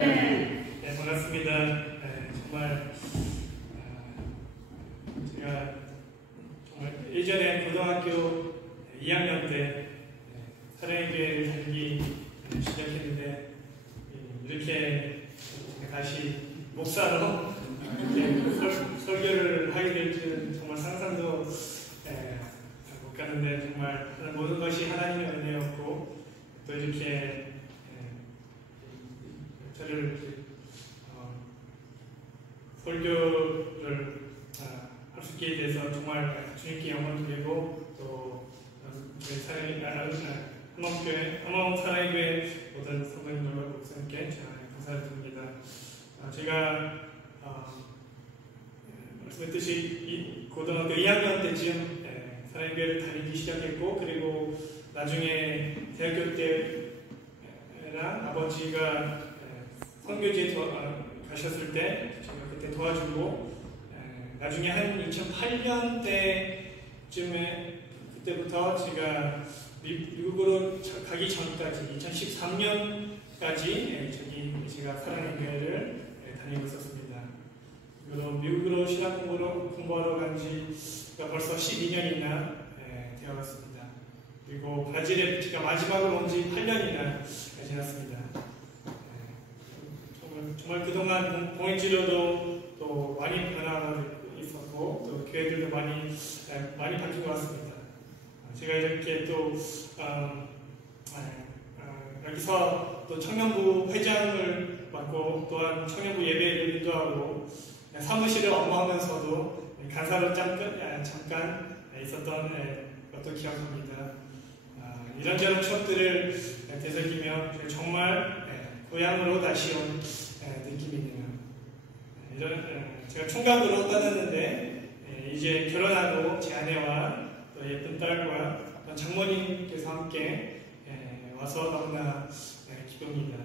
네, 반갑습니다. 네, 정말 제가 정말 예전에 고등학교 2학년 때 사랑의 교회를 다니기 시작했는데 이렇게 다시 목사로 이렇게 설교를 하게 될 줄은 정말 상상도 못 가는데 정말 모든 것이 하나님의 은혜였고 또 이렇게 저를 설교를 할 수 있게 돼서 정말 주님께 영광 드리고 또 저희 사랑의 한마음 사랑의 교회 모든 성도님들과 목사님께 감사를 드립니다. 제가 말씀했듯이 이 고등학교 2학년 때쯤 사랑의 교회를 다니기 시작했고 그리고 나중에 대학교 때랑 아버지가 선교지에 가셨을 때 제가 그때 도와주고 나중에 한 2008년 때쯤에 그때부터 제가 미국으로 가기 전까지 2013년까지 제가 사랑의 교회를 다니고 있었습니다. 그리고 미국으로 신학 공부하러 간 지가 벌써 12년이나 되어갔습니다. 그리고 브라질에 제가 마지막으로 온 지 8년이나 지났습니다. 정말 그동안 봉해치료도 또 많이 변화가 있었고 또 교회들도 많이 바뀐 것 같습니다. 제가 이렇게 또 여기서 또 청년부 회장을 맡고 또한 청년부 예배를 인도하고 사무실을 업무하면서도 간사로 잠깐 있었던 것도 기억합니다. 이런저런 추억들을 되새기며 정말 고향으로 다시 온 느낌이네요. 제가 총각으로 떠났는데 이제 결혼하고 제 아내와 또 예쁜 딸과 장모님께서 함께 와서 너무나 기쁩니다.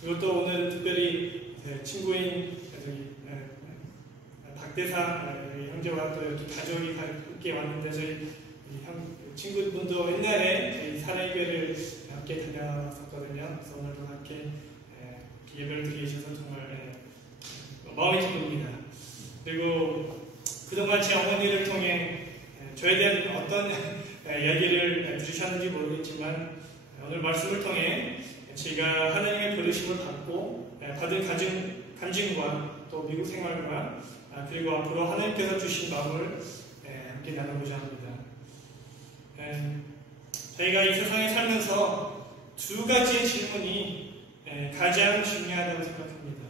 그리고 또 오늘 특별히 친구인 박대상 형제와 또 이렇게 가족이 함께 왔는데 저희 친구분도 옛날에 저희 사랑의 교회를 함께 다녔었거든요. 그래서 오늘도 함께 예배를 드리게 해주셔서 정말 마음이 기쁩니다. 그리고 그동안 제 어머니를 통해 저에 대한 어떤 이야기를 들으셨는지 모르겠지만 오늘 말씀을 통해 제가 하나님의 부르심을 받고 받은 간증과 또 미국 생활과 그리고 앞으로 하나님께서 주신 마음을 함께 나누고자 합니다. 저희가 이 세상에 살면서 두 가지의 질문이 가장 중요하다고 생각합니다.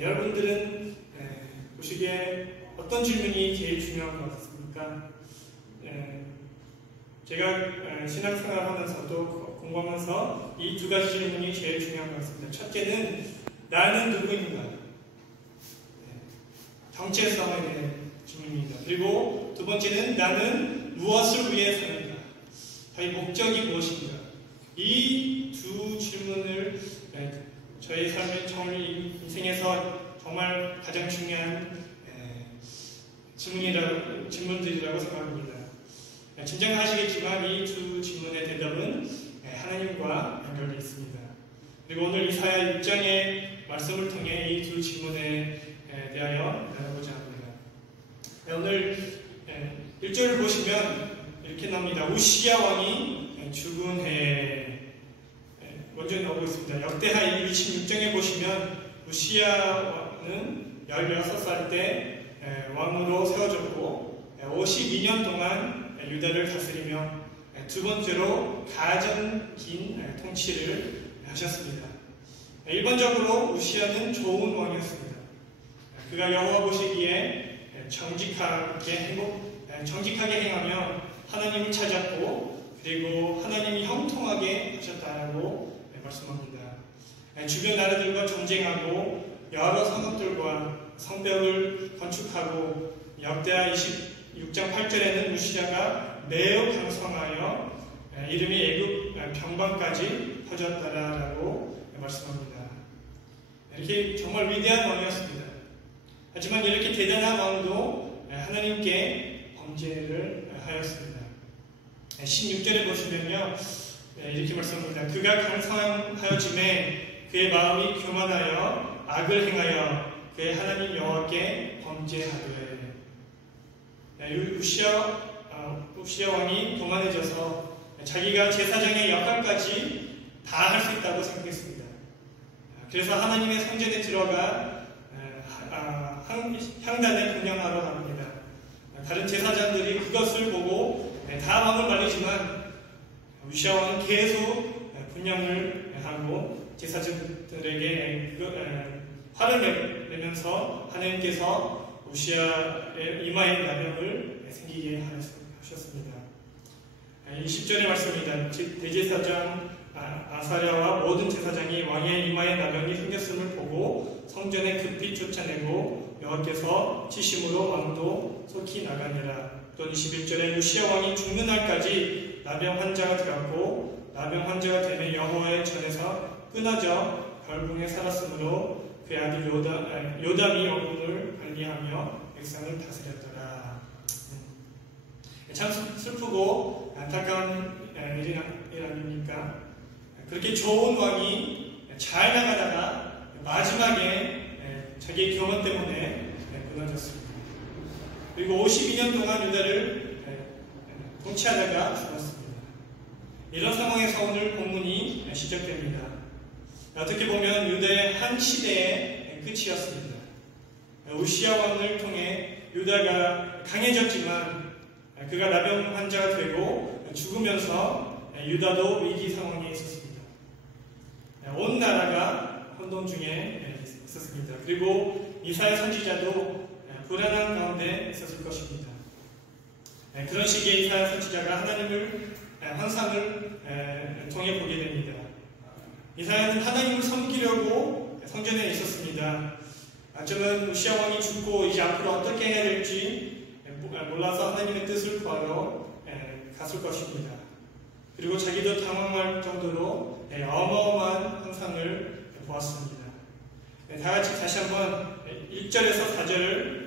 여러분들은 보시기에 어떤 질문이 제일 중요한 것 같습니까? 제가 신앙생활을 하면서도 공부하면서 이 두 가지 질문이 제일 중요한 것 같습니다. 첫째는 나는 누구인가? 정체성에 대한 질문입니다. 그리고 두 번째는 나는 무엇을 위해 사는가? 저희 목적이 무엇인가? 이 두 질문을 저희 삶의 인생에서 정말 가장 중요한 질문들이라고 생각합니다. 짐작하시겠지만 이 두 질문의 대답은 하나님과 연결되어 있습니다. 그리고 오늘 이사야 6장의 말씀을 통해 이 두 질문에 대하여 나누고자 합니다. 오늘 1절을 보시면 이렇게 나옵니다. 우시야 왕이 죽은 해 먼저 나오고 있습니다. 역대하 26장에 보시면 우시야 왕은 16살 때 왕으로 세워졌고 52년 동안 유다를 다스리며 두 번째로 가장 긴 통치를 하셨습니다. 일반적으로 우시야는 좋은 왕이었습니다. 그가 여호와 보시기에 정직하게 행하며 하나님을 찾았고 그리고 하나님이 형통하게 하셨다고 말씀합니다. 주변 나라들과 전쟁하고 여러 성읍들과 성벽을 건축하고 역대하 26장 8절에는 우시야가 매우 강성하여 이름이 애굽 변방까지 퍼졌다라고 말씀합니다. 이렇게 정말 위대한 왕이었습니다. 하지만 이렇게 대단한 왕도 하나님께 범죄를 하였습니다. 16절에 보시면요 이렇게 말씀합니다. 그가 강성하여짐에 그의 마음이 교만하여 악을 행하여 그의 하나님 여호와께 범죄하되. 우시야 왕이 교만해져서 자기가 제사장의 역할까지 다 할 수 있다고 생각했습니다. 그래서 하나님의 성전에 들어가 향단에 분향하러 갑니다. 다른 제사장들이 그것을 보고 다 왕을 말리지만 우시야 왕은 계속 분향을 하고 제사장들에게 화를 내면서 하나님께서 우시야의 이마에 나병을 생기게 하셨습니다. 20절의 말씀입니다. 대제사장 아사랴와 모든 제사장이 왕의 이마에 나병이 생겼음을 보고 성전에 급히 쫓아내고 여호와께서 치심으로 왕도 속히 나가니라. 또 21절에 우시야 왕이 죽는 날까지 나병 환자가 되었고 나병 환자가 되면 여호와의 전에서 끊어져 벌궁에 살았으므로 그의 아들 요담이 왕국을 관리하며 백성을 다스렸더라. 참 슬프고 안타까운 일이 아닙니까? 그렇게 좋은 왕이 잘 나가다가 마지막에 자기의 교만 때문에 무너졌습니다. 그리고 52년 동안 유다를 통치하다가 죽었습니다. 이런 상황에서 오늘 본문이 시작됩니다. 어떻게 보면 유다의 한 시대의 끝이었습니다. 우시야 왕을 통해 유다가 강해졌지만 그가 나병 환자가 되고 죽으면서 유다도 위기 상황에 있었습니다. 온 나라가 혼돈 중에 있었습니다. 그리고 이사야 선지자도 불안한 가운데 있었을 것입니다. 그런 시기에 이사야 선지자가 하나님을 환상을 통해 보게 됩니다. 이사야는 하나님을 섬기려고 성전에 있었습니다. 저는 우시야 왕이 죽고 이제 앞으로 어떻게 해야 될지 몰라서 하나님의 뜻을 구하러 갔을 것입니다. 그리고 자기도 당황할 정도로 어마어마한 환상을 보았습니다. 다같이 다시 한번 1절에서 4절을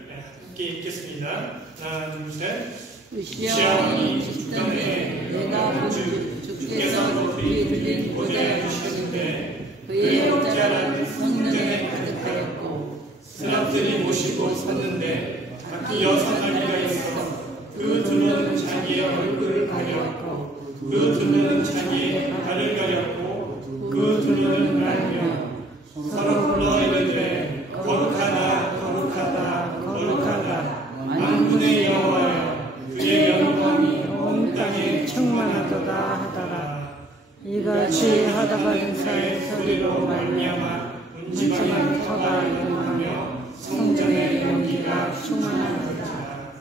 함께 읽겠습니다. 하나, 둘, 셋. 우시야 왕이 죽던 해 내가 본즉 주께서 높이 들린 보좌에 주셨는데 그의 보좌란 성전에 가득하였고 사람들이 모시고 섰는데 각기 6나귀가 있어 그 둘러는 자기의 얼굴을 가렸고 그 둘러는 자기의 발을 가렸고 그 둘러는 날며 서로 불러 이르되 거룩하다 거룩하다 거룩하다 만군의 여호와여 그의 영광이 온 땅에 충만하도다 하더라. 이같이 하다가 인사의 소리로 말미암아 온 지방이 터가 이동하며 성전의 연기가 충만하도다.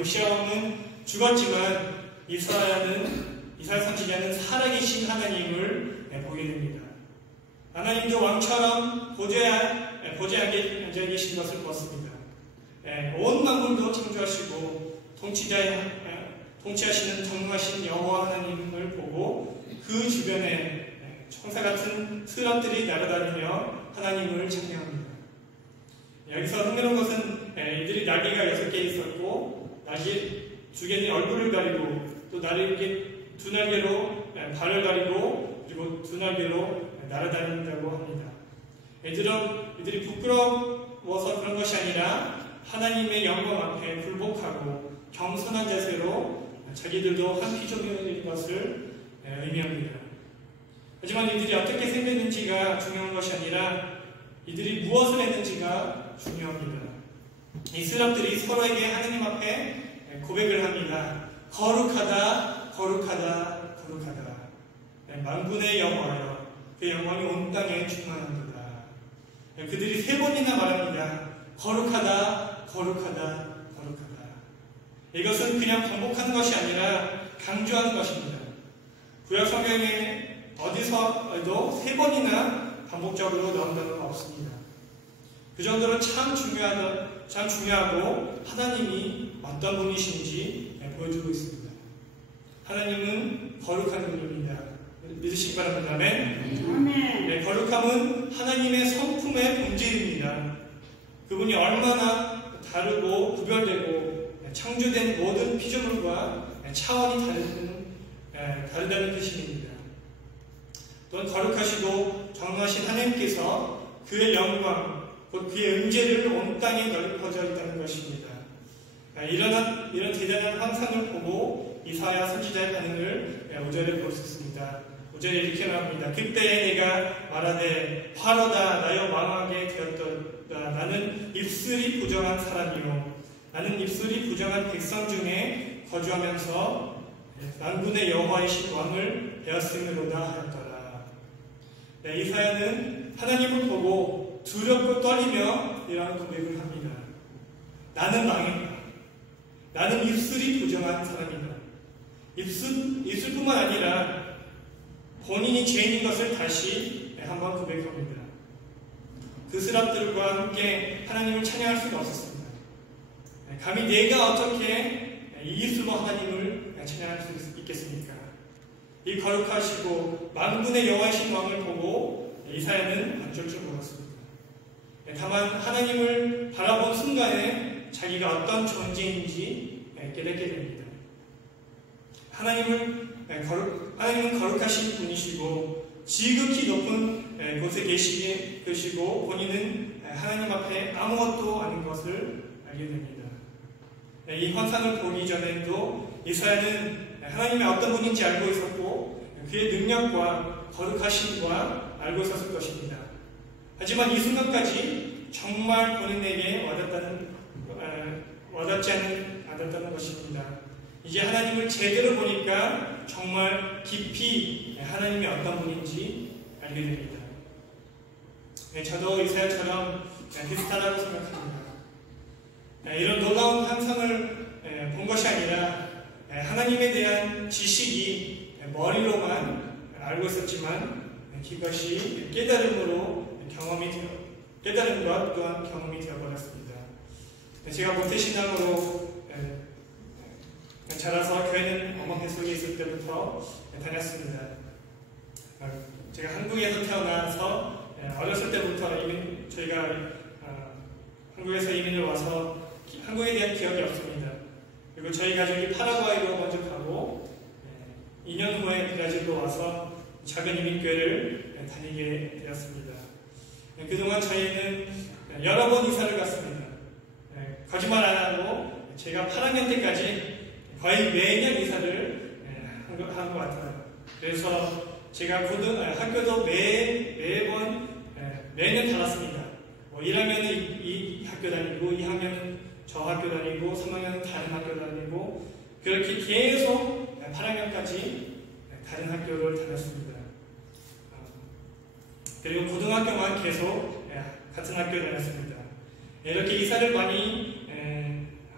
우시야 왕은 죽었지만 이사야 선지자는 살아계신 하나님을 보게 됩니다. 하나님도 왕처럼 보좌에 앉아 계신 것을 보았습니다. 온 만물도 창조하시고 통치하시는 전능하신 여호와 하나님을 보고 그 주변에 청사 같은 스람들이 날아다니며 하나님을 찬양합니다. 여기서 흥미로운 것은 이들이 날개가 6개 있었고 날개 두 개는 얼굴을 가리고 또 두 날개로 발을 가리고 그리고 두 날개로 날아다닌다고 합니다. 이들이 부끄러워서 그런 것이 아니라 하나님의 영광 앞에 굴복하고 겸손한 자세로 자기들도 한 피조물인 것을 의미합니다. 하지만 이들이 어떻게 생겼는지가 중요한 것이 아니라 이들이 무엇을 했는지가 중요합니다. 이 스람들이 서로에게 하나님 앞에 고백을 합니다. 거룩하다 거룩하다 거룩하다 만군의 여호와여 그 영광이 온 땅에 충만합니다. 그들이 3번이나 말합니다. 거룩하다 거룩하다 거룩하다. 이것은 그냥 반복하는 것이 아니라 강조하는 것입니다. 구약 성경에 어디서도 3번이나 반복적으로 나온 단어가 없습니다. 그 정도로 참 중요하고 하나님이 어떤 분이신지 보여주고 있습니다. 하나님은 거룩한 분입니다. 믿으시기 바랍니다. 아멘. 네, 거룩함은 하나님의 성품의 본질입니다. 그분이 얼마나 다르고 구별되고 창조된 모든 피조물과 차원이 다르다는 뜻입니다. 또는 거룩하시고 정하신 하나님께서 그의 영광, 곧 그의 은재를 온 땅에 넓혀져 있다는 것입니다. 이런 대단한 환상을 보고 이사야 선지자의 반응을 5절에 볼 수 있습니다. 5절에 이렇게 나옵니다. 그때에 내가 말하되 화로다 나여 망하게 되었도다. 나는 입술이 부정한 사람이요 나는 입술이 부정한 백성 중에 거주하면서 만군의 여호와이신 왕을 배웠음이로다 하였더라. 이사야는 하나님을 보고 두렵고 떨리며 이러한 고백을 합니다. 나는 망했다. 나는 입술이 부정한 사람이다. 입술뿐만 아니라 본인이 죄인인 것을 다시 한번 고백합니다. 그 스랍들과 함께 하나님을 찬양할 수가 없었습니다. 감히 내가 어떻게 이 입술로 하나님을 찬양할 수 있겠습니까? 이 거룩하시고 만군의 여호와이신 왕을 보고 이사야는 어쩔 줄 몰랐습니다. 다만 하나님을 바라본 순간에 자기가 어떤 존재인지 깨닫게 됩니다. 하나님은 거룩하신 분이시고 지극히 높은 곳에 계시고 본인은 하나님 앞에 아무것도 아닌 것을 알게 됩니다. 이 환상을 보기 전에도 이사야는 하나님의 어떤 분인지 알고 있었고 그의 능력과 거룩하심과 알고 있었을 것입니다. 하지만 이 순간까지 정말 본인에게 와닿지 않았다는 것입니다. 이제 하나님을 제대로 보니까 정말 깊이 하나님이 어떤 분인지 알게 됩니다. 저도 이사야처럼 비슷하다고 생각합니다. 이런 놀라운 환상을 본 것이 아니라 하나님에 대한 지식이 머리로만 알고 있었지만 그것이 깨달음과 또한 경험이 되어버렸습니다. 제가 모태신앙으로 자라서 교회는 엄마 뱃속에 있을 때부터 다녔습니다. 제가 한국에서 태어나서 어렸을 때부터 저희가 한국에서 이민을 와서 한국에 대한 기억이 없습니다. 그리고 저희 가족이 파라과이로 먼저 가고 2년 후에 브라질로 와서 작은 이민교회를 다니게 되었습니다. 그동안 저희는 여러 번 이사를 갔습니다. 거짓말 안 하고 제가 8학년 때까지 거의 매년 이사를 한 것 같아요. 그래서 제가 학교도 매년 달았습니다. 1학년은 이 학교 다니고 2학년은 저 학교 다니고 3학년은 다른 학교 다니고 그렇게 계속 8학년까지 다른 학교를 다녔습니다. 그리고 고등학교만 계속 같은 학교에 다녔습니다. 이렇게 이사를 많이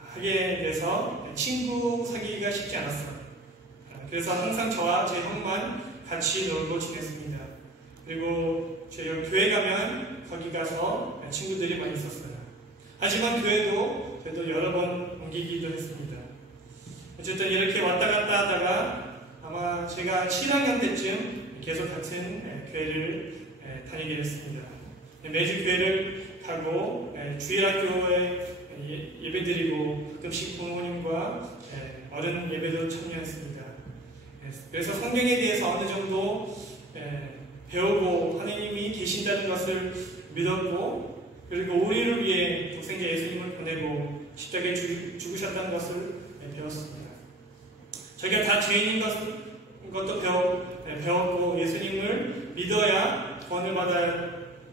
하게 돼서 친구 사귀기가 쉽지 않았어요. 그래서 항상 저와 제 형만 같이 놀고 지냈습니다. 그리고 저희가 교회 가면 거기 가서 친구들이 많이 있었어요. 하지만 교회도 여러 번 옮기기도 했습니다. 어쨌든 이렇게 왔다 갔다 하다가 아마 제가 7학년 때쯤 계속 같은 교회를 다니게 됐습니다. 매주 교회를 가고 주일학교에 예배드리고 가끔씩 부모님과 어른 예배도 참여했습니다. 그래서 성경에 대해서 어느 정도 배우고 하나님이 계신다는 것을 믿었고 그리고 우리를 위해 독생자 예수님을 보내고 십자가에 죽으셨다는 것을 배웠습니다. 저희가 다 죄인인 것도 배웠고 예수님을 믿어야 구원을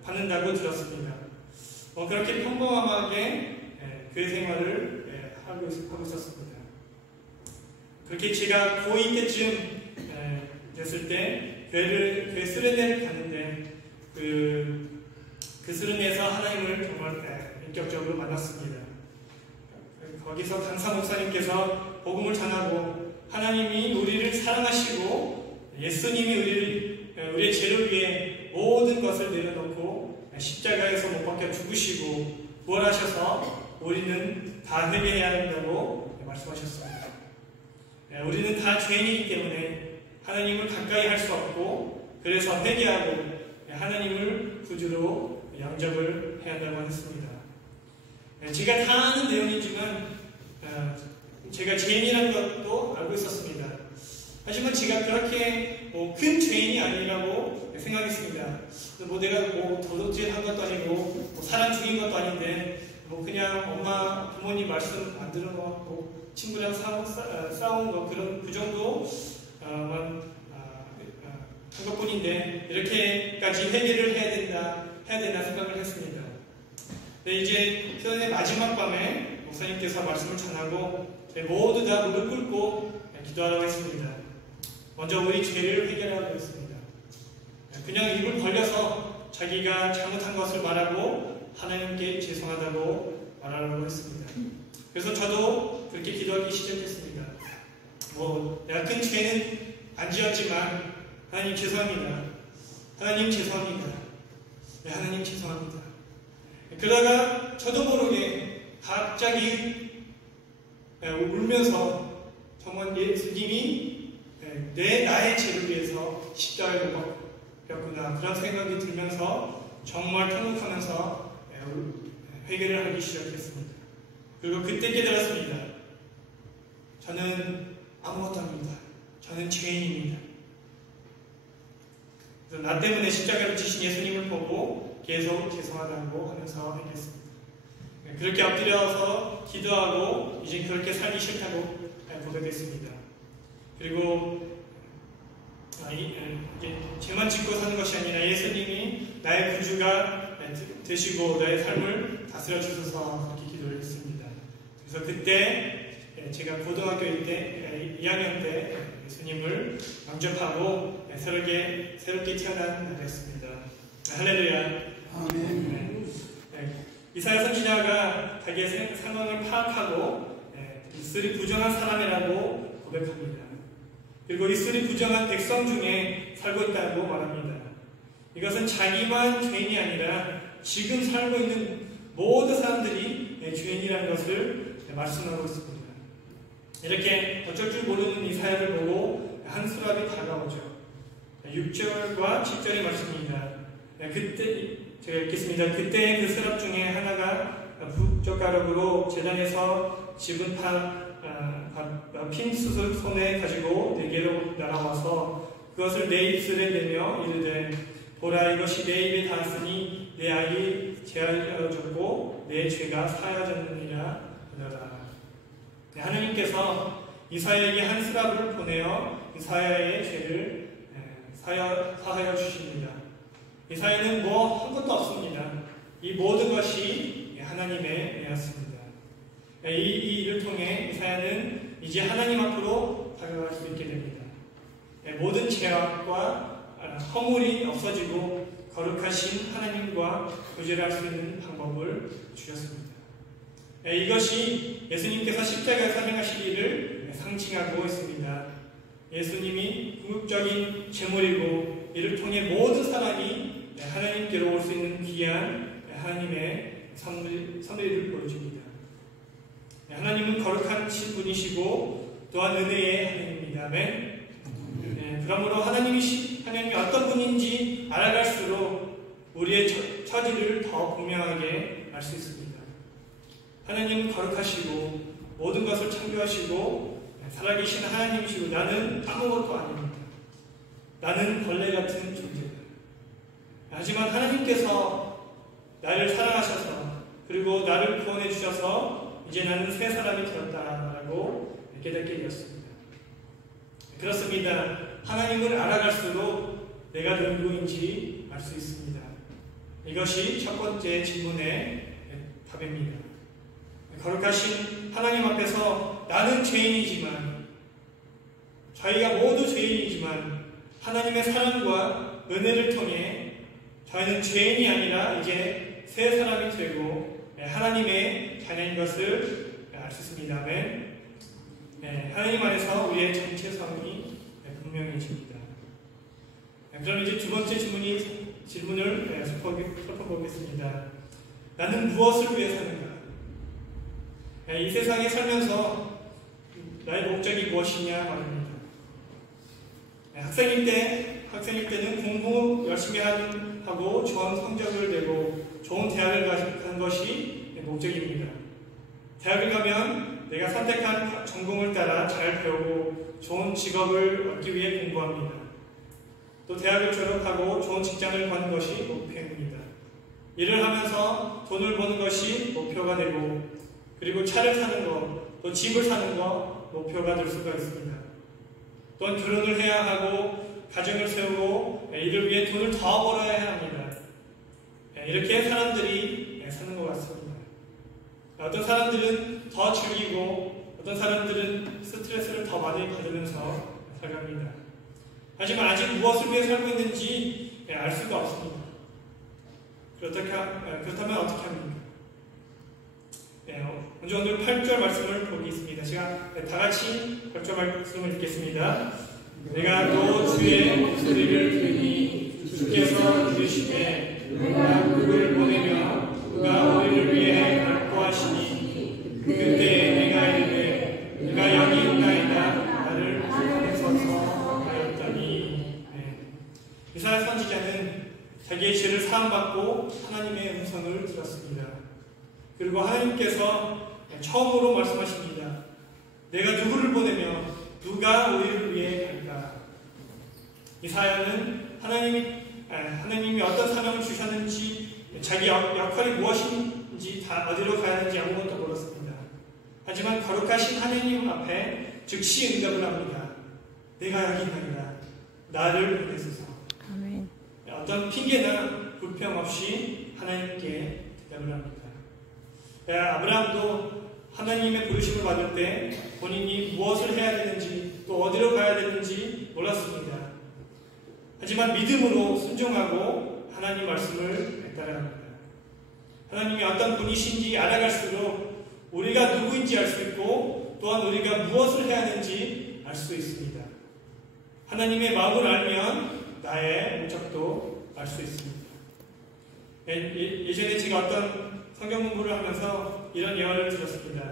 받는다고 들었습니다. 그렇게 평범하게 교회 생활을 하고 있었습니다. 그렇게 제가 고2 때쯤 됐을 때 교회 수련회를 갔는데 그 수련회에서 하나님을 정말 인격적으로 만났습니다. 거기서 강사 목사님께서 복음을 전하고 하나님이 우리를 사랑하시고 예수님이 우리의 죄를 위해 모든 것을 내려놓고 십자가에서 못 박혀 죽으시고 부활하셔서 우리는 다 회개해야 한다고 말씀하셨습니다. 우리는 다 죄인이기 때문에 하나님을 가까이 할 수 없고 그래서 회개하고 하나님을 구주로 영접을 해야 한다고 했습니다. 제가 다 아는 내용이지만 제가 죄인이라는 것도 알고 있었습니다. 하지만 제가 그렇게 큰 죄인이 아니라고 생각했습니다. 뭐 내가 뭐 도둑질한 것도 아니고 뭐 사람 죽인 것도 아닌데 뭐 그냥 엄마 부모님 말씀 안 들은 거, 뭐 친구랑 싸운 거 그 정도만 한 것뿐인데 이렇게까지 회개를 해야 되나 생각을 했습니다. 네, 이제 표현의 마지막 밤에 목사님께서 말씀을 전하고 모두 다 무릎 꿇고 기도하라고 했습니다. 먼저 우리 죄를 해결하라고 했습니다. 그냥 입을 벌려서 자기가 잘못한 것을 말하고 하나님께 죄송하다고 말하라고 했습니다. 그래서 저도 그렇게 기도하기 시작했습니다. 뭐 내가 큰 죄는 안 지었지만 하나님 죄송합니다. 하나님 죄송합니다. 네, 하나님 죄송합니다. 그러다가 저도 모르게 갑자기 울면서 정말 예수님이 나의 죄를 위해서 십자가에 못 박혔구나 그런 생각이 들면서 정말 통곡하면서 회개를 하기 시작했습니다. 그리고 그때 깨달았습니다. 저는 아무것도 아닙니다. 저는 죄인입니다. 그래서 나 때문에 십자가를 지신 예수님을 보고 계속 죄송하다고 하면서 회개했습니다. 그렇게 엎드려서 기도하고 이제 그렇게 살기 싫다고 고백했습니다. 그리고 이제 죄만 짓고 사는 것이 아니라 예수님이 나의 구주가 되시고 나의 삶을 다스려 주셔서 그렇게 기도를 했습니다. 그래서 그때 제가 고등학교 때 2학년 때 예수님을 영접하고 새롭게 태어난 날이었습니다. 할렐루야. 아멘. 이사야 선지자가 자기의 상황을 파악하고 이슬이 부정한 사람이라고 고백합니다. 그리고 이슬이 부정한 백성 중에 살고 있다고 말합니다. 이것은 자기만 죄인이 아니라 지금 살고 있는 모든 사람들이 죄인이라는 것을 말씀하고 있습니다. 이렇게 어쩔 줄 모르는 이사야를 보고 한 수랍이 다가오죠. 6절과 7절의 말씀입니다. 그때 제가 읽겠습니다. 그때 그 수랍 중에 하나가 붓젓가락으로 제단에서 집은 핀 숯을 손에 가지고 내게로 날아와서 그것을 내 입술에 내며 이르되 보라 이것이 내 입에 닿았으니 내 악이 제하여졌고 내 죄가 사하여졌느니라 하더라. 하나님께서 이사야에게 한 수랍을 보내어 이사야의 죄를 사하여 주십니다. 이사야는 뭐 한 것도 없습니다. 이 모든 것이 하나님의 은혜였습니다. 이 일을 통해 이사야는 이제 하나님 앞으로 다가갈 수 있게 됩니다. 모든 죄악과 허물이 없어지고 거룩하신 하나님과 교제를 할 수 있는 방법을 주셨습니다. 이것이 예수님께서 십자가에서 행하실 일을 상징하고 있습니다. 예수님이 궁극적인 제물이고 이를 통해 모든 사람이 하나님께로 올 수 있는 귀한 하나님의 선물을 보여줍니다. 하나님은 거룩한 분이시고 또한 은혜의 하나님입니다. 아멘. 그러므로 하나님이 어떤 분인지 알아갈수록 우리의 처지를 더 분명하게 알 수 있습니다. 하나님은 거룩하시고 모든 것을 창조하시고 살아계신 하나님이시고 나는 아무것도 아닙니다. 나는 벌레 같은 존재다. 하지만 하나님께서 나를 사랑하셔서 그리고 나를 구원해 주셔서 이제 나는 새 사람이 되었다라고 깨닫게 되었습니다. 그렇습니다. 하나님을 알아갈수록 내가 누구인지 알 수 있습니다. 이것이 첫 번째 질문의 답입니다. 거룩하신 하나님 앞에서 나는 죄인이지만 저희가 모두 죄인이지만 하나님의 사랑과 은혜를 통해 저희는 죄인이 아니라 이제 새 사람이 되고 하나님의 자녀인 것을 알 수 있습니다. 아멘. 하나님 안에서 우리의 정체성이 분명해집니다. 그럼 이제 두 번째 질문을 살펴보겠습니다. 나는 무엇을 위해 사는가? 이 세상에 살면서 나의 목적이 무엇이냐 말입니다. 학생일 때는 공부 열심히 하고 좋은 성적을 내고 좋은 대학을 가는 것이 목적입니다. 대학을 가면 내가 선택한 전공을 따라 잘 배우고 좋은 직업을 얻기 위해 공부합니다. 또 대학을 졸업하고 좋은 직장을 구하는 것이 목표입니다. 일을 하면서 돈을 버는 것이 목표가 되고, 그리고 차를 사는 것, 또 집을 사는 것 목표가 될 수가 있습니다. 또한 결혼을 해야 하고 가정을 세우고 이를 위해 돈을 더 벌어야 합니다. 이렇게 사람들이 사는 것 같습니다. 어떤 사람들은 더 즐기고 어떤 사람들은 스트레스를 더 많이 받으면서 살갑니다. 하지만 아직 무엇을 위해 살고 있는지 알 수가 없습니다. 그렇다면 어떻게 합니까? 먼저 오늘 8절 말씀을 보겠습니다. 제가 다 같이 8절 말씀을 읽겠습니다. 내가 또 주의 목소리를 들으니 주께서 이르시되 내가 누구를 보내며 누가 우리를 위해 갈구하시니 그때 내가 이르되 내가 여기 있나이다 나를 보내소서 하였더니. 이사야 선지자는 자기의 죄를 사함받고 하나님의 음성을 들었습니다. 그리고 하나님께서 처음으로 말씀하십니다. 내가 누구를 보내며 누가 우리를 위해 갈까? 이사야는 하나님이 어떤 사명을 주셨는지, 자기 역할이 무엇인지, 다 어디로 가야 하는지 아무것도 몰랐습니다. 하지만 거룩하신 하나님 앞에 즉시 응답을 합니다. 내가 여기 있나이다. 나를 보내소서. 아멘. 어떤 핑계나 불평 없이 하나님께 대답을 합니다. 아브라함도 하나님의 부르심을 받을 때 본인이 무엇을 해야 되는지 또 어디로 가야 되는지 몰랐습니다. 하지만 믿음으로 순종하고 하나님 말씀을 따라갑니다. 하나님이 어떤 분이신지 알아갈수록 우리가 누구인지 알 수 있고 또한 우리가 무엇을 해야 하는지 알 수 있습니다. 하나님의 마음을 알면 나의 목적도 알 수 있습니다. 예전에 제가 어떤 성경 공부를 하면서 이런 예언을 들었습니다.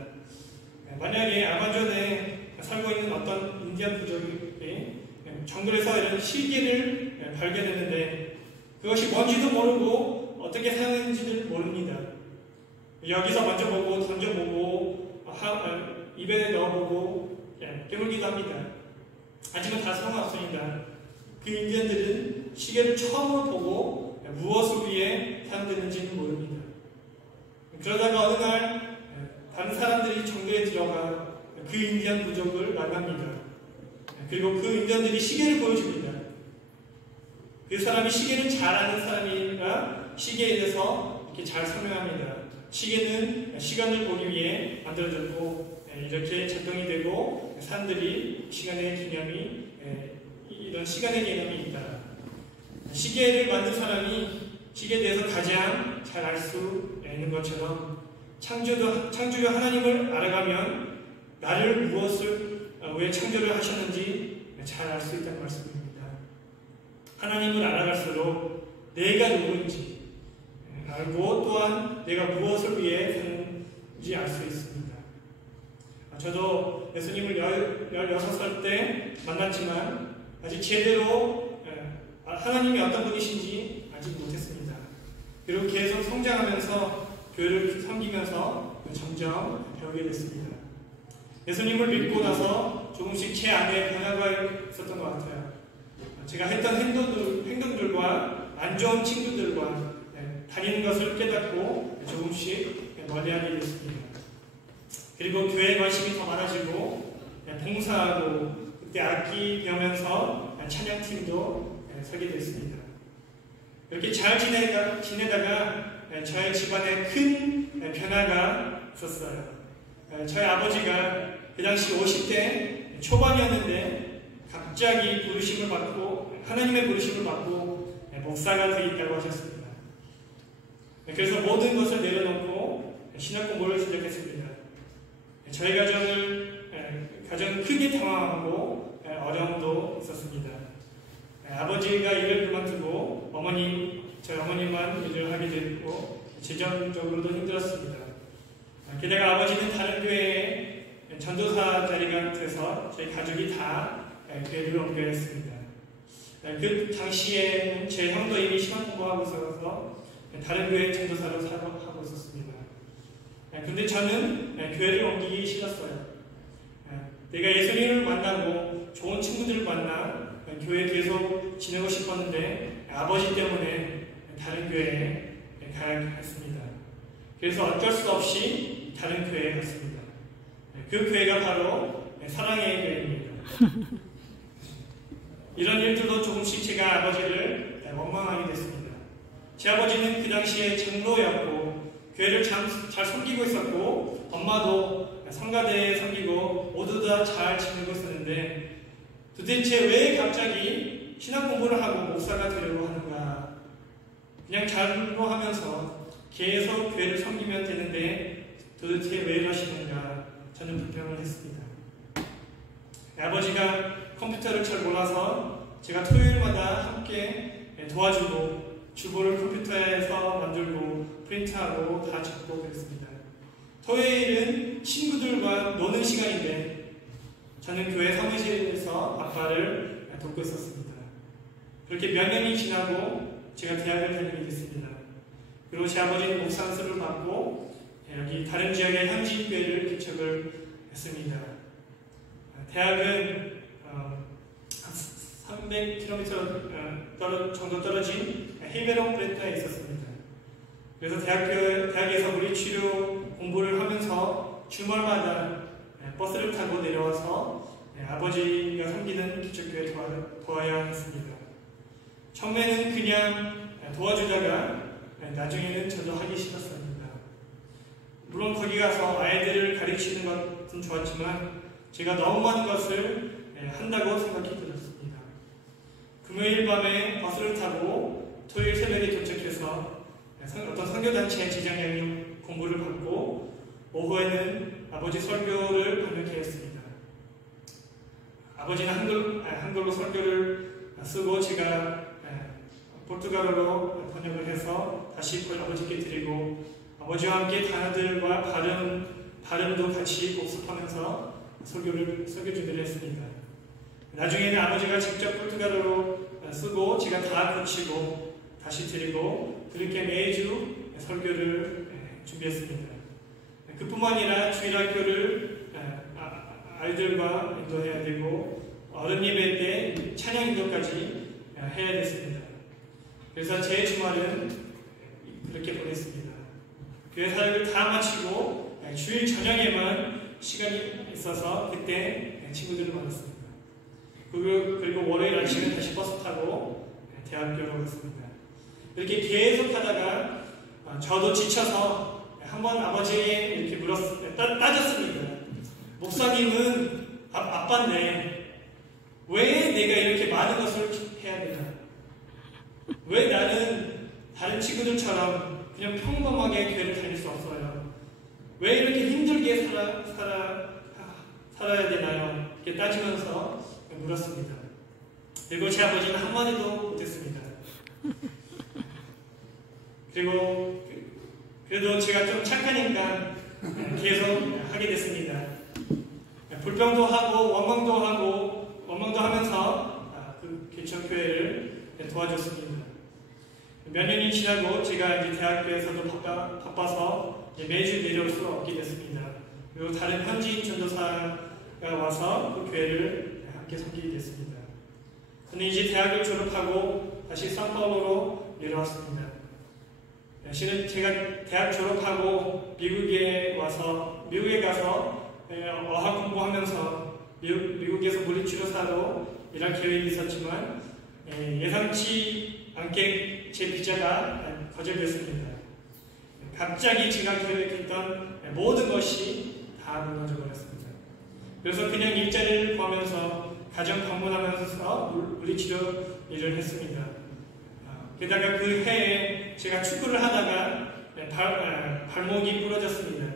만약에 아마존에 살고 있는 어떤 인디안 부족이 정글에서 이런 시계를 발견했는데 그것이 뭔지도 모르고 어떻게 사용했는지를 모릅니다. 여기서 만져보고 던져보고 입에 넣어보고 깨물기도 합니다. 하지만 다 소용없습니다. 그 인디언들은 시계를 처음으로 보고 무엇을 위해 사용되는지는 모릅니다. 그러다가 어느 날 다른 사람들이 정글에 들어가 그 인디언 부족을 만납니다. 그리고 그 인디언들이 시계를 보여줍니다. 그 사람이 시계를 잘 아는 사람이라 시계에 대해서 이렇게 잘 설명합니다. 시계는 시간을 보기 위해 만들어졌고 이렇게 작동이 되고 사람들이 시간의 개념이 이런 시간의 개념이 있다. 시계를 만든 사람이 시계에 대해서 가장 잘 알 수 있는 것처럼 창조주 하나님을 알아가면 나를 무엇을 왜 창조를 하셨는지 잘 알 수 있다는 말씀입니다. 하나님을 알아갈수록 내가 누구인지 알고 또한 내가 무엇을 위해 사는지 알 수 있습니다. 저도 예수님을 16살 때 만났지만 아직 제대로 하나님이 어떤 분이신지 아직 못했습니다. 그리고 계속 성장하면서 교회를 섬기면서 점점 배우게 됐습니다. 예수님을 믿고 나서 조금씩 제 안에 변화가 있었던 것 같아요. 제가 했던 행동들과 안 좋은 친구들과 다니는 것을 깨닫고 조금씩 멀리하게 됐습니다. 그리고 교회에 관심이 더 많아지고 봉사하고 그때 악기 배우면서 찬양팀도 서게 됐습니다. 이렇게 잘 지내다가 저희 집안에 큰 변화가 있었어요. 저희 아버지가 그 당시 50대 초반이었는데 갑자기 부르심을 받고 하나님의 부르심을 받고 목사가 되어 있다고 하셨습니다. 그래서 모든 것을 내려놓고 신학 공부를 시작했습니다. 저희 가정은 크게 당황하고 어려움도 있었습니다. 아버지가 일을 그만두고 저희 어머님만 일을 하게 됐고 재정적으로도 힘들었습니다. 게다가 아버지는 다른 교회에 전도사 자리가 돼서 저희 가족이 다 교회를 옮겨야 했습니다. 그 당시에 제 형도 이미 신학 공부하고 있어서 다른 교회 전도사로 하고 있었습니다. 근데 저는 교회를 옮기기 싫었어요. 내가 예수님을 만나고 좋은 친구들을 만나 교회에 계속 지내고 싶었는데 아버지 때문에 다른 교회에 가야 했습니다. 그래서 어쩔 수 없이 다른 교회에 갔습니다. 그 교회가 바로 사랑의 교회입니다. 이런 일들도 조금씩 제가 아버지를 원망하게 됐습니다. 제 아버지는 그 당시에 장로였고 교회를 잘 섬기고 있었고 엄마도 성가대에 섬기고 모두 다 잘 지내고 있었는데 도대체 왜 갑자기 신학 공부를 하고 목사가 되려고 하는가? 그냥 장로하면서 계속 교회를 섬기면 되는데 도대체 왜 이러시는가? 저는 불평을 했습니다. 아버지가 컴퓨터를 잘 몰라서 제가 토요일마다 함께 도와주고 주보를 컴퓨터에서 만들고 프린트하고 다 적고 그랬습니다. 토요일은 친구들과 노는 시간인데 저는 교회 사무실에서 아빠를 돕고 있었습니다. 그렇게 몇 년이 지나고 제가 대학을 다니게 됐습니다. 그리고 제 아버지는 목상수를 받고 여기 다른 지역의 현지 교회를 개척을 했습니다. 대학은 300km 정도 떨어진 헤베론 브레트에 있었습니다. 그래서 대학에서 물리치료 공부를 하면서 주말마다 버스를 타고 내려와서 아버지가 섬기는 기초교회에 도와야 했습니다. 처음에는 그냥 도와주다가 나중에는 저도 하기 싫었습니다. 물론 거기 가서 아이들을 가르치는 것은 좋았지만 제가 너무 많은 것을 한다고 생각이 들었습니다. 금요일 밤에 버스를 타고 토요일 새벽에 도착해서 어떤 선교단체 지장장님 공부를 받고 오후에는 아버지 설교를 반복해야 했습니다. 아버지는 한글로 설교를 쓰고 제가 포르투갈어로 번역을 해서 다시 아버지께 드리고 아버지와 함께 단어들과 발음도 같이 복습하면서 설교 준비를 했습니다. 나중에는 아버지가 직접 포르투갈어로 쓰고 제가 다 고치고 다시 드리고 그렇게 매주 설교를 준비했습니다. 그뿐만 아니라 주일학교를 아이들과 인도해야 되고 어른 예배 때 찬양 인도까지 해야 됐습니다. 그래서 제 주말은 그렇게 보냈습니다. 교회 사역을 다 마치고 주일 저녁에만 시간이 있어서 그때 친구들을 만났습니다. 그리고 월요일 아침에 다시 버스 타고 대학교로 갔습니다. 이렇게 계속 하다가 저도 지쳐서 한번 아버지에게 이렇게 따졌습니다. 목사님은 아빠인데 왜 내가 이렇게 많은 것을 해야 되나? 왜 나는 다른 친구들처럼 그냥 평범하게 교회를 다닐 수 없어요? 왜 이렇게 힘들게 살아야 되나요? 이렇게 따지면서 물었습니다. 그리고 제 아버지는 한마디도 못했습니다. 그래도 제가 좀 착하니까 계속 하게 됐습니다. 불평도 하고 원망도 하면서 그 개척교회를 도와줬습니다. 몇 년이 지나고 제가 이제 대학교에서도 바빠서 매주 내려올 수 없게 됐습니다. 그리고 다른 현지인 전도사가 와서 그 교회를 함께 섬기게 됐습니다. 저는 이제 대학을 졸업하고 다시 산파울로로 내려왔습니다. 실은 제가 대학 졸업하고 미국에 가서 어학 공부하면서 미국에서 물리치료사로 일할 계획이 있었지만 예상치 않게 제 비자가 거절됐습니다. 갑자기 제가 계획했던 모든 것이 다 무너져 버렸습니다. 그래서 그냥 일자리를 구하면서 가정 방문하면서 물리치료 일을 했습니다. 게다가 그 해에 제가 축구를 하다가 발목이 부러졌습니다.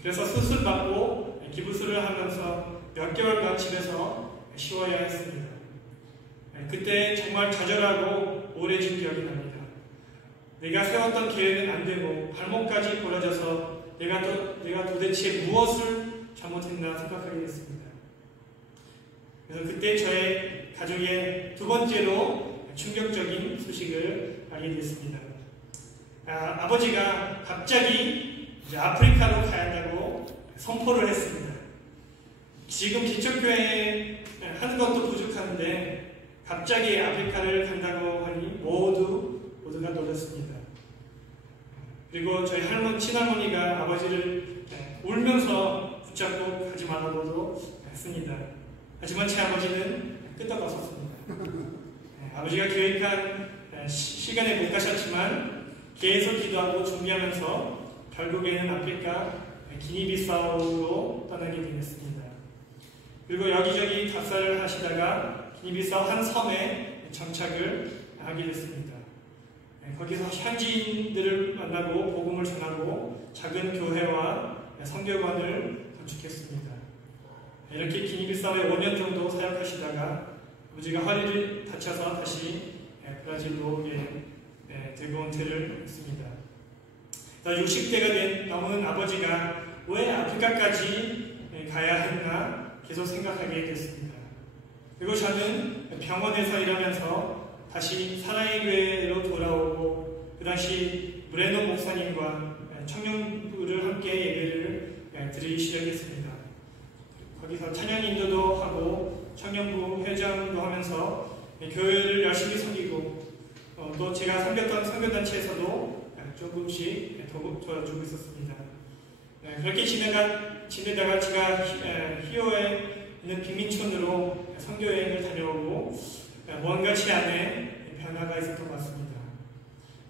그래서 수술받고 기부술을 하면서 몇 개월간 집에서 쉬어야 했습니다. 그때 정말 좌절하고 우울해진 기억이 납니다. 내가 세웠던 계획은 안 되고 발목까지 부러져서 내가 도대체 무엇을 잘못했나 생각하게 됐습니다. 그래서 그때 저의 가족의 두 번째로 충격적인 소식을 알게 됐습니다. 아버지가 갑자기 이제 아프리카로 가야 한다고 선포를 했습니다. 지금 기초교회 하는 것도 부족한데 갑자기 아프리카를 간다고 하니 모두가 놀랐습니다. 그리고 저희 친할머니가 아버지를 울면서 붙잡고 가지 말라고도 했습니다. 하지만 제 아버지는 끄떡없었습니다. 아버지가 계획한 시간에 못 가셨지만 계속 기도하고 준비하면서 결국에는 아프리카 기니비사우로 떠나게 되었습니다. 그리고 여기저기 답사를 하시다가 기니비사우 한 섬에 정착을 하게 됐습니다. 거기서 현지인들을 만나고 복음을 전하고 작은 교회와 선교관을 건축했습니다. 이렇게 기니비사우에 5년 정도 사역하시다가 아버지가 허리를 다쳐서 다시 브라질로 들고 은퇴를 했습니다. 60대가 넘은 아버지가 왜 아프리카까지 가야 했나 계속 생각하게 됐습니다. 그리고 저는 병원에서 일하면서 다시 사랑의 교회로 돌아오고 그 당시 브레노 목사님과 청년부를 함께 예배를 드리기 시작했습니다. 거기서 찬양 인도도 하고 청년부 회장도 하면서 교회를 열심히 섬기고 또 제가 섬겼던 선교단체에서도 조금씩 도와주고 있었습니다. 그렇게 지내다가 제가 히오에 있는 빈민촌으로 선교여행을 다녀오고 뭔가 제 안에 변화가 있었던 것 같습니다.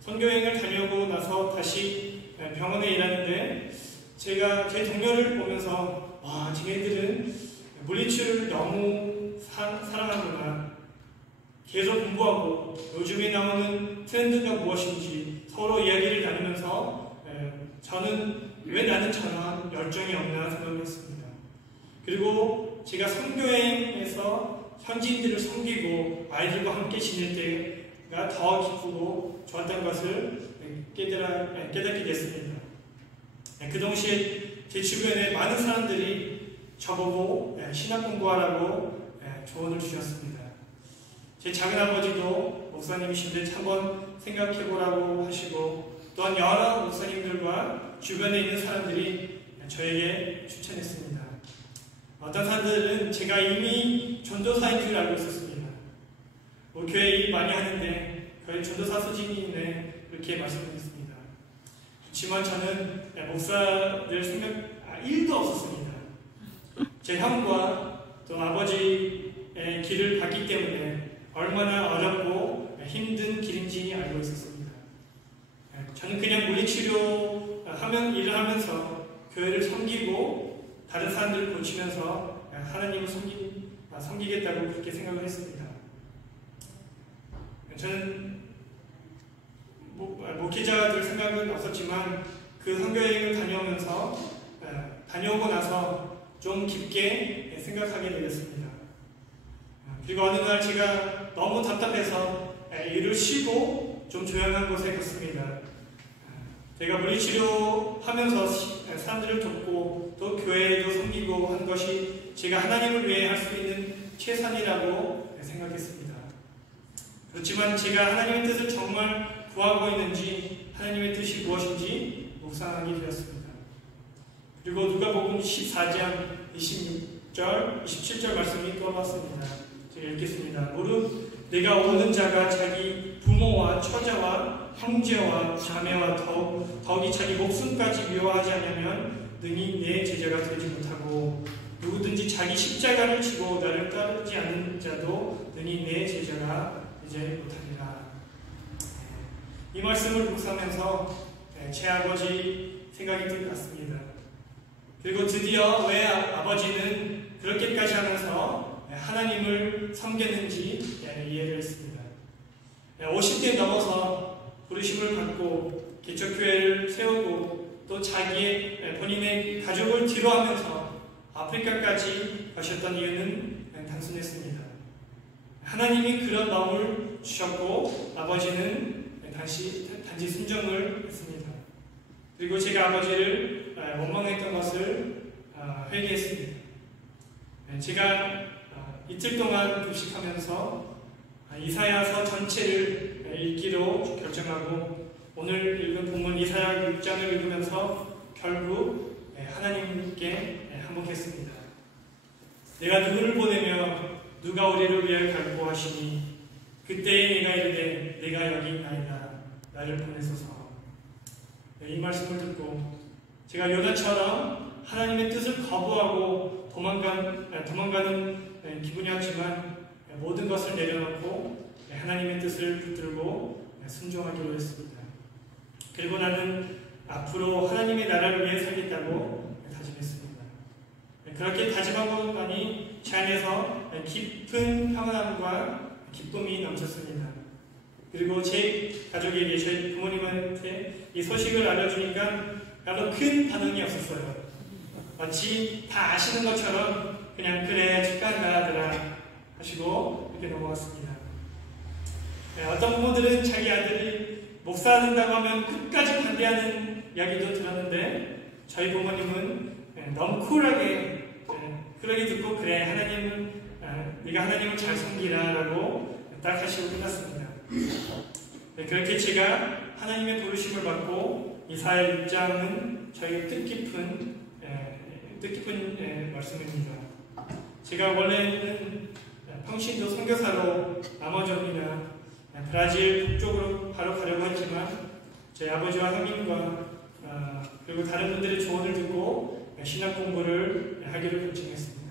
선교여행을 다녀오고 나서 다시 병원에 일하는데 제가 제 동료를 보면서 와, 쟤네들은 물리치료를 너무 사랑하구나. 계속 공부하고 요즘에 나오는 트렌드가 무엇인지 서로 이야기를 나누면서 저는 왜 나는 저런 열정이 없나 생각을 했습니다. 그리고 제가 선교행에서 현지인들을 섬기고 아이들과 함께 지낼 때가 더 기쁘고 좋았던 것을 깨닫게 됐습니다. 그 동시에 제 주변에 많은 사람들이 저보고 신학 공부하라고 조언을 주셨습니다. 제 작은아버지도 목사님이신데 한번 생각해보라고 하시고 또한 여러 목사님들과 주변에 있는 사람들이 저에게 추천했습니다. 어떤 사람들은 제가 이미 전도사인 줄 알고 있었습니다. 교회 일 많이 하는데 거의 전도사 수준이네 그렇게 말씀드렸습니다. 하지만 저는 목사될 생각 1도 없었습니다. 제 형과 또 아버지의 길을 갔기 때문에 얼마나 어렵고 힘든 길인지 알고 있었습니다. 저는 그냥 물리치료 일을 하면서 교회를 섬기고 다른 사람들을 고치면서 하나님을 섬기겠다고 그렇게 생각을 했습니다. 저는 목회자가 될 생각은 없었지만 그 선교여행을 다녀오고 나서 좀 깊게 생각하게 되었습니다. 그리고 어느 날 제가 너무 답답해서 일을 쉬고 좀 조용한 곳에 갔습니다. 제가 물리치료하면서 사람들을 돕고 또 교회에도 섬기고 한 것이 제가 하나님을 위해 할 수 있는 최선이라고 생각했습니다. 그렇지만 제가 하나님의 뜻을 정말 구하고 있는지 하나님의 뜻이 무엇인지 묵상하게 되었습니다. 그리고 누가복음 14장 26절, 27절 말씀이 떠올랐습니다. 제가 읽겠습니다. 무릇 내가 오는 자가 자기 부모와 처자와 형제와 자매와 더욱이 자기 목숨까지 미워하지 않으면 능히 내 제자가 되지 못하고 누구든지 자기 십자가를 지고 나를 따르지 않는 자도 능히 내 제자가 되지 못하리라. 이 말씀을 묵상하면서 제 아버지 생각이 났습니다. 그리고 드디어 왜 아버지는 그렇게까지 하면서 하나님을 섬겼는지 이해를 했습니다. 50대 넘어서 부르심을 받고 개척교회를 세우고 또 본인의 가족을 뒤로하면서 아프리카까지 가셨던 이유는 단순했습니다. 하나님이 그런 마음을 주셨고 아버지는 단지 순종을 했습니다. 그리고 제가 아버지를 원망했던 것을 회개했습니다. 제가 이틀 동안 급식하면서 이사야서 전체를 읽기로 결정하고 오늘 읽은 본문 이사야 6장을 읽으면서 결국 하나님께 항복했습니다. 내가 누구를 보내며 누가 우리를 위하여 갈구하시니 그때에 내가 이르되 내가 여기 있나이다 나를 보내소서. 이 말씀을 듣고 제가 요나처럼 하나님의 뜻을 거부하고 도망가는 기분이었지만 모든 것을 내려놓고 하나님의 뜻을 붙들고 순종하기로 했습니다. 그리고 나는 앞으로 하나님의 나라를 위해 살겠다고 다짐했습니다. 그렇게 다짐하고 나니 제 안에서 깊은 평안함과 기쁨이 넘쳤습니다. 그리고 제 가족에게, 저희 부모님한테 이 소식을 알려주니까 별로 큰 반응이 없었어요. 마치 다 아시는 것처럼 그냥 그래 축하한다 하더라 하시고 이렇게 넘어갔습니다. 어떤 부모들은 자기 아들이 목사 된다고 하면 끝까지 반대하는 이야기도 들었는데 저희 부모님은 너무 쿨하게 그러기 듣고 그래 하나님은 네가 하나님을 잘 섬기라 라고 딱 하시고 끝났습니다. 그렇게 제가 하나님의 부르심을 받고 이사야 6장은 저희가 뜻깊은 말씀입니다. 제가 원래는 평신도 선교사로 아마존이나 브라질 북쪽으로 바로 가려고 했지만 저희 아버지와 형님과 그리고 다른 분들의 조언을 듣고 신학 공부를 하기로 결정했습니다.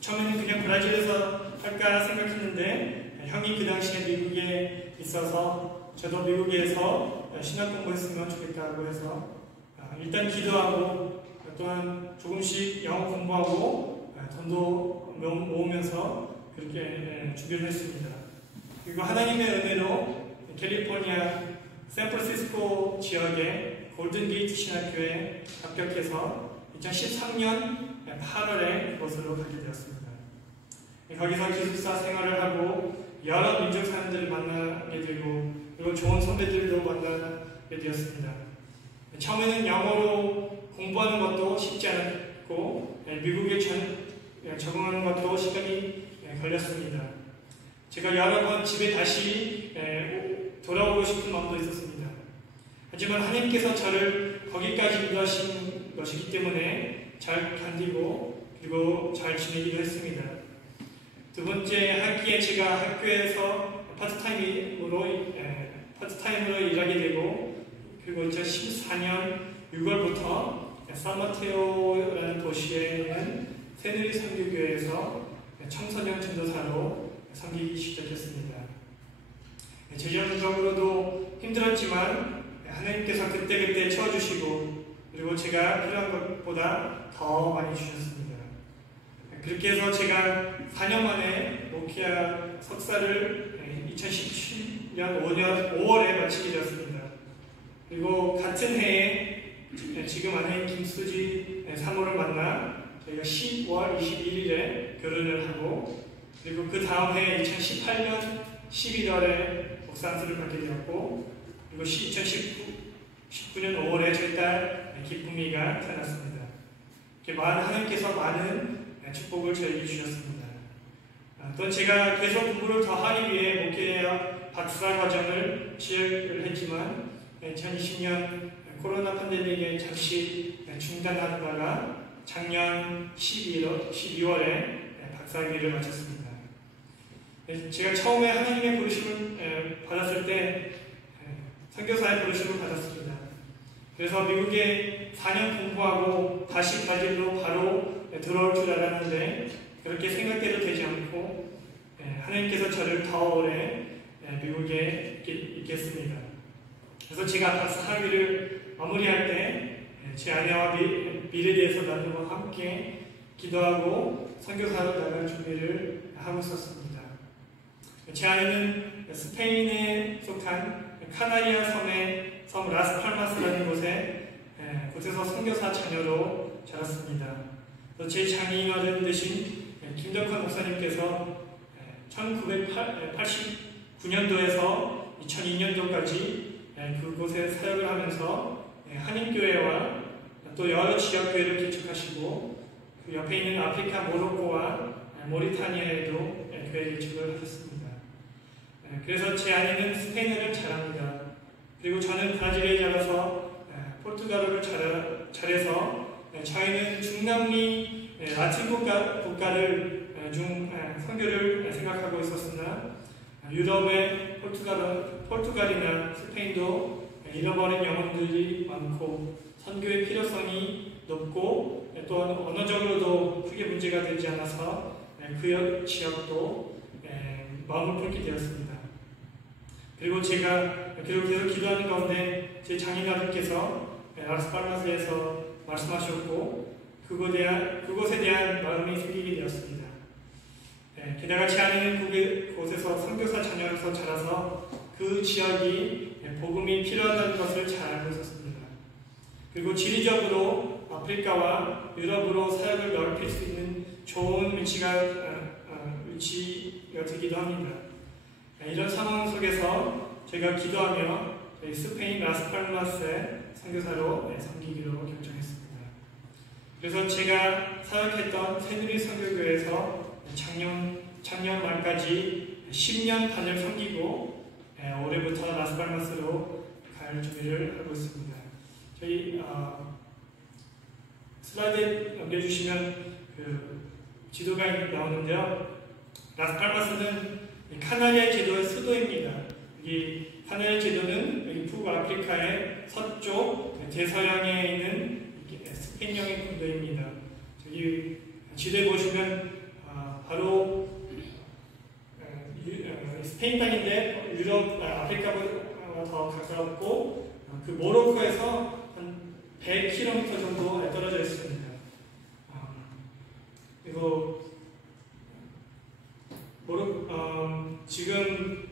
처음에는 그냥 브라질에서 할까 생각했는데 형이 그 당시에 미국에 있어서 저도 미국에서 신학 공부했으면 좋겠다고 해서 일단 기도하고 또한 조금씩 영어 공부하고 돈도 모으면서 그렇게 준비를 했습니다. 그리고 하나님의 은혜로 캘리포니아 샌프란시스코 지역의 골든게이트 신학교에 합격해서 2013년 8월에 그곳으로 가게 되었습니다. 거기서 기숙사 생활을 하고 여러 민족 사람들을 만나게 되고 그리고 좋은 선배들도 만나게 되었습니다. 처음에는 영어로 공부하는 것도 쉽지 않았고 미국에 적응하는 것도 시간이 걸렸습니다. 제가 여러 번 집에 다시 돌아오고 싶은 마음도 있었습니다. 하지만 하나님께서 저를 거기까지 인도하신 것이기 때문에 잘 견디고 그리고 잘 지내기도 했습니다. 두 번째 학기에 제가 학교에서 파트타임으로 일하게 되고 그리고 2014년 6월부터 산마테오라는 도시에 있는 새누리 선교교회에서 청소년 전도사로 섬기기 시작했습니다. 재정적으로도 힘들었지만 하나님께서 그때그때 채워주시고 그리고 제가 필요한 것보다 더 많이 주셨습니다. 그렇게 해서 제가 4년 만에 목회학 석사를 2017년 5월에 마치게 되었습니다. 그리고 같은 해에 지금 아내인 김수지 사모를 만나 저희가 10월 21일에 결혼을 하고 그리고 그 다음 해 2018년 11월에 목사안수를 받게 되었고 그리고 2019년 5월에 저희 딸 기쁨이가 태어났습니다. 하나님께서 많은 축복을 저에게 주셨습니다. 또 제가 계속 공부를 더 하기 위해 목회학 박사 과정을 시작을 했지만 2020년 코로나 팬데믹에 잠시 중단하다가 작년 12월에 박사학위를 마쳤습니다. 제가 처음에 하나님의 부르심을 받았을 때 선교사의 부르심을 받았습니다. 그래서 미국에 4년 공부하고 다시 브라질로 바로 들어올 줄 알았는데 그렇게 생각대로 되지 않고 하나님께서 저를 더 오래 미국에 있겠습니다. 그래서 제가 박사학위를 마무리할 때 제 아내와 미래에 대해서 나누고 함께 기도하고 선교사로 나갈 준비를 하고 있었습니다. 제 아내는 스페인에 속한 카나리아 섬의 섬 라스팔마스라는 곳에서 선교사 자녀로 자랐습니다. 또 제 장인어른 되신 김덕환 목사님께서 1989년도에서 2002년도까지 그곳에 사역을 하면서 한인교회와 또 여러 지역교회를 개척하시고 그 옆에 있는 아프리카 모로코와 모리타니아에도 교회 개척을 하셨습니다. 그래서 제 아내는 스페인어를 잘합니다. 그리고 저는 브라질에 자라서 포르투갈어를 잘해서 저희는 중남미 라틴 국가를 중 선교를 생각하고 있었으나 유럽의 포르투갈이나 스페인도 잃어버린 영혼들이 많고 선교의 필요성이 높고 또한 언어적으로도 크게 문제가 되지 않아서 그 지역도 마음을 품게 되었습니다. 그리고 제가 계속 기도하는 가운데 제 장인어른께서 라스팔마스에서 말씀하셨고 그곳에 대한 마음이 생기게 되었습니다. 게다가 제 아내는 그곳에서 선교사 자녀로서 자라서 그 지역이 복음이 필요하다는 것을 잘 알고 있었습니다. 그리고 지리적으로 아프리카와 유럽으로 사역을 넓힐 수 있는 좋은 위치가 되기도 합니다. 이런 상황 속에서 제가 기도하며 스페인 라스팔마스의 선교사로 섬기기로 결정했습니다. 그래서 제가 사역했던 새누리 선교교회에서 작년 말까지 10년 반을 섬기고 올해부터 라스팔마스로 갈 준비를 하고 있습니다. 저희 슬라이드에 넘겨주시면 그 지도가 나오는데요. 라스팔마스는 카나리아 제도의 수도입니다. 이 카나리아 제도는 여기 북아프리카의 서쪽 대서양에 있는 스페인형의 군도입니다. 저기 지도에 보시면 바로 스페인 땅인데 유럽, 아프리카보다 더 가깝고 그 모로코에서 한 100km 정도 떨어져 있습니다. 그리고 지금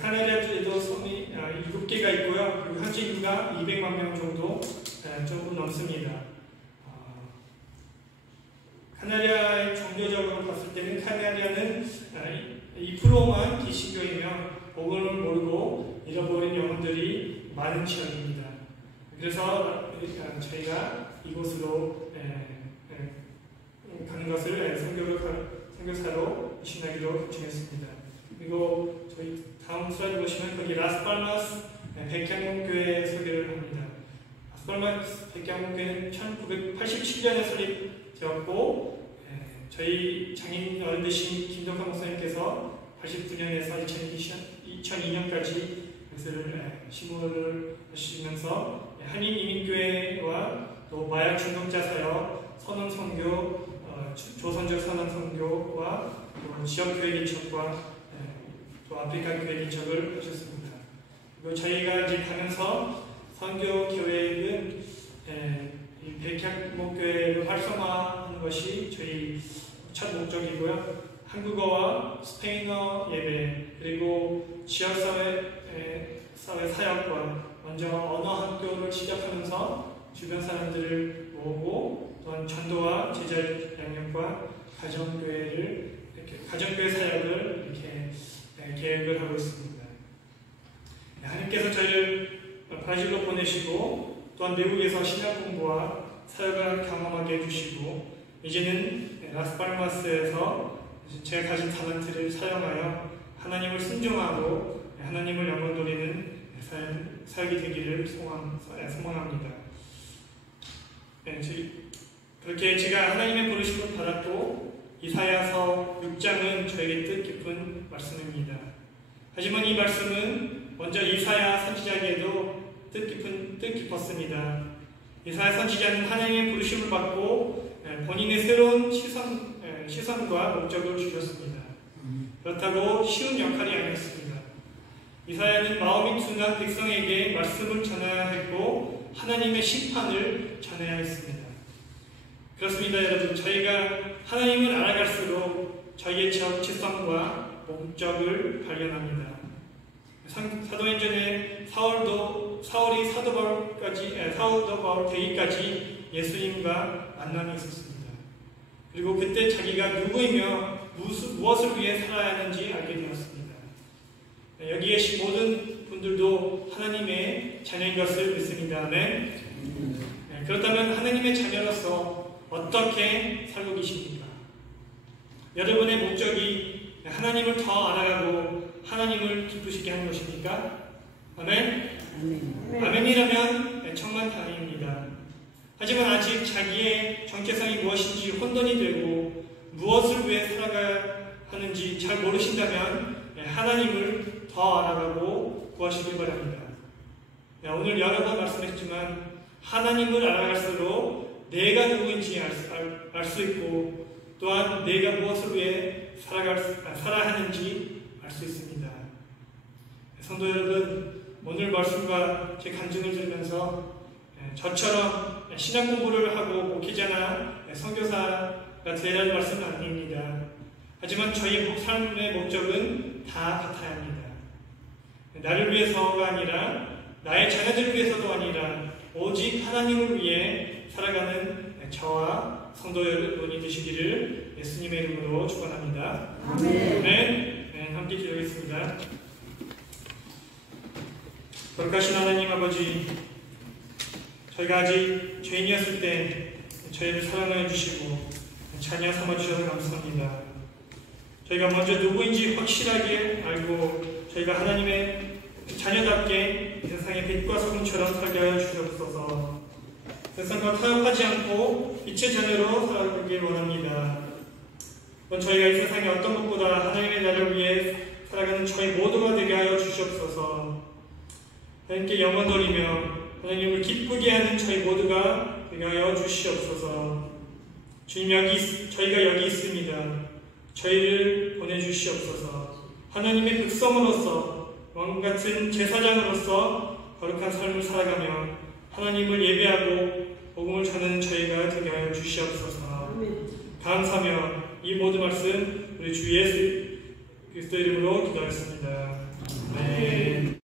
카나리아주에도 섬이 7개가 있고요. 그리고 현지 인구가 200만 명 정도 조금 넘습니다. 카나리아 종교적으로 봤을 때는 카나리아는 2%만 기신교이며 복음을 모르고 잃어버린 영혼들이 많은 지역입니다. 그래서 저희가 이곳으로 가는 것을 선교사로 신하기로 결정했습니다. 그리고 저희 다음 슬라이드 보시면 거기 라스팔마스 백향목교회 소개를 합니다. 라스팔마스 백향목교회는 1987년에 설립되었고 저희 장인 어른 되신 김덕환 목사님께서 89년에서 2002년까지 그것을 심호를 하시면서 한인 이민교회와 또 마약 중독자 사역, 선언선교, 조선족 선언선교와 또 지역교회 개척과 또 아프리카 교회 개척을 하셨습니다. 그리고 저희가 이제 가면서 선교 계획은 백향목교회를 활성화하는 것이 저희 첫 목적이고요. 한국어와 스페인어 예배 그리고 지역사회 사역과 먼저 언어학교를 시작하면서 주변 사람들을 모으고 또한 전도와 제자 양육과 가정교회 사역을 이렇게 계획을 하고 있습니다. 하나님께서 저희를 브라질로 보내시고 또한 미국에서 신학 공부와 사역을 경험하게 해주시고 이제는 라스팔마스에서 제가 가진 달란트를 사용하여 하나님을 순종하고 하나님을 영원 돌리는 사역이 되기를 소망합니다. 그렇게 제가 하나님의 부르심을 받았고 이사야서 6장은 저에게 뜻깊은 말씀입니다. 하지만 이 말씀은 먼저 이사야 선지자에게도 뜻깊었습니다. 이사야 선지자는 하나님의 부르심을 받고 본인의 새로운 시선과 목적을 주셨습니다. 그렇다고 쉬운 역할이 아니었습니다. 이사야는 마음이 둔한 백성에게 말씀을 전해야 했고 하나님의 심판을 전해야 했습니다. 그렇습니다, 여러분. 저희가 하나님을 알아갈수록 저희의 정체성과 목적을 발견합니다. 사도행전에 사울이 사도 바울 되기까지 예수님과 만남이 있었습니다. 그리고 그때 자기가 누구이며 무엇을 위해 살아야 하는지 알게 되었습니다. 여기 계신 모든 분들도 하나님의 자녀인 것을 믿습니다. 네? 그렇다면 하나님의 자녀로서 어떻게 살고 계십니까? 여러분의 목적이 하나님을 더 알아가고 하나님을 기쁘시게 하는 것입니까? 아멘? 아멘이라면 천만 다행입니다. 하지만 아직 자기의 정체성이 무엇인지 혼돈이 되고 무엇을 위해 살아가야 하는지 잘 모르신다면 하나님을 더 알아가고 구하시길 바랍니다. 오늘 여러 번 말씀했지만 하나님을 알아갈수록 내가 누구인지 알 수 있고 또한 내가 무엇을 위해 살아야 하는지 알 수 있습니다. 성도 여러분, 오늘 말씀과 제 간증을 들으면서 저처럼 신학 공부를 하고 목회자나 선교사가 되라는 말씀은 아닙니다. 하지만 저희 삶의 목적은 다 같아야 합니다. 나를 위해서가 아니라 나의 자녀들을 위해서도 아니라 오직 하나님을 위해 살아가는 저와 성도 여러분이 되시기를 예수님의 이름으로 축원합니다. 아멘. 함께 기도하겠습니다. 거룩하신 하나님 아버지, 저희가 아직 죄인이었을 때 저희를 사랑하여 주시고 자녀 삼아주셔서 감사합니다. 저희가 먼저 누구인지 확실하게 알고 저희가 하나님의 자녀답게 이 세상의 빛과 소금처럼 살게 하여 주시옵소서. 세상과 타협하지 않고 빛의 자녀로 살아가길 원합니다. 저희가 이 세상의 어떤 것보다 하나님의 나라를 위해 살아가는 저희 모두가 되게 하여 주시옵소서. 하나님께 영원 돌리며 하나님을 기쁘게 하는 저희 모두가 되게 하여 주시옵소서. 주님, 저희가 여기 있습니다. 저희를 보내주시옵소서. 하나님의 백성으로서 왕같은 제사장으로서 거룩한 삶을 살아가며 하나님을 예배하고 복음을 전하는 저희가 되게 하여 주시옵소서. 감사하며 이 모든 말씀 우리 주 예수 그리스도 이름으로 기도하겠습니다. 아멘.